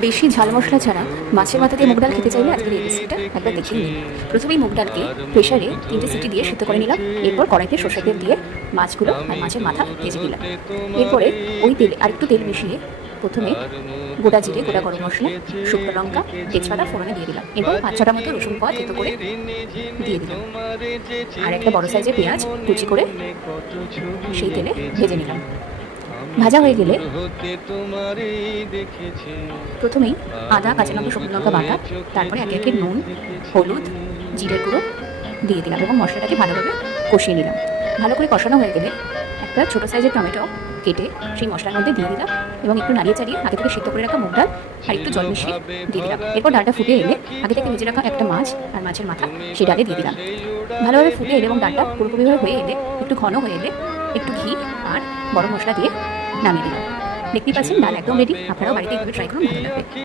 বেশি ঝাল মশলা ছাড়া মাছের মাথা দিয়ে মুগ ডাল খেতে চাইলে আজকের এই রেসিপিটা একবার দেখে নিন। প্রথমেই মুগ ডালকে প্রেশারে 3টে সিটি দিয়ে সিদ্ধ করে নিলাম। এরপর কড়াইতে সরষের তেল দিয়ে মাছগুলো আর মাছের মাথা ভেজে নিলাম। এরপরে ওই তেলে আরেকটু তেল মিশিয়ে প্রথমে গোটা জিরে, গোটা গরম মশলা, শুকনো লঙ্কা, তেজপাতা ফোড়নে দিয়ে দিলাম। এরপর 5-6টা মতো রসুন কোয়া থেতো করে দিয়ে দিলাম। আর একটা বড় সাইজের পেঁয়াজ কুচি করে সেই তেলে ভেজে নিলাম। ভাজা হয়ে গেলে প্রথমেই আদা, কাঁচা লঙ্কা, শুকনো লঙ্কা বাটা, তারপরে একে একে নুন, হলুদ, জিরের গুঁড়ো দিয়ে দিলাম এবং মশলাটাকে ভালোভাবে কষিয়ে নিলাম। ভালো করে কষানো হয়ে গেলে একটা ছোটো সাইজের টমেটো কেটে সেই মশলার মধ্যে দিয়ে দিলাম এবং একটু নাড়িয়ে চাড়িয়ে আগে থেকে সিদ্ধ করে রাখা মুগ ডাল আর একটু জল মিশিয়ে দিয়ে দিলাম। এরপর ডালটা ফুটে এলে আগে থেকে ভেজে রাখা একটা মাছ আর মাছের মাথা সেই ডালে দিয়ে দিলাম। ভালোভাবে ফুটে এলে এবং ডালটা পুরোপুরিভাবে হয়ে এলে, একটু ঘন হয়ে এলে একটু ঘি আর গরম মশলা দিয়ে নামিয়ে দিলাম। দেখতেই পাচ্ছেন ডাল একদম রেডি। আপনারাও বাড়িতে এইভাবে ট্রাই করুন, ভালো লাগবে।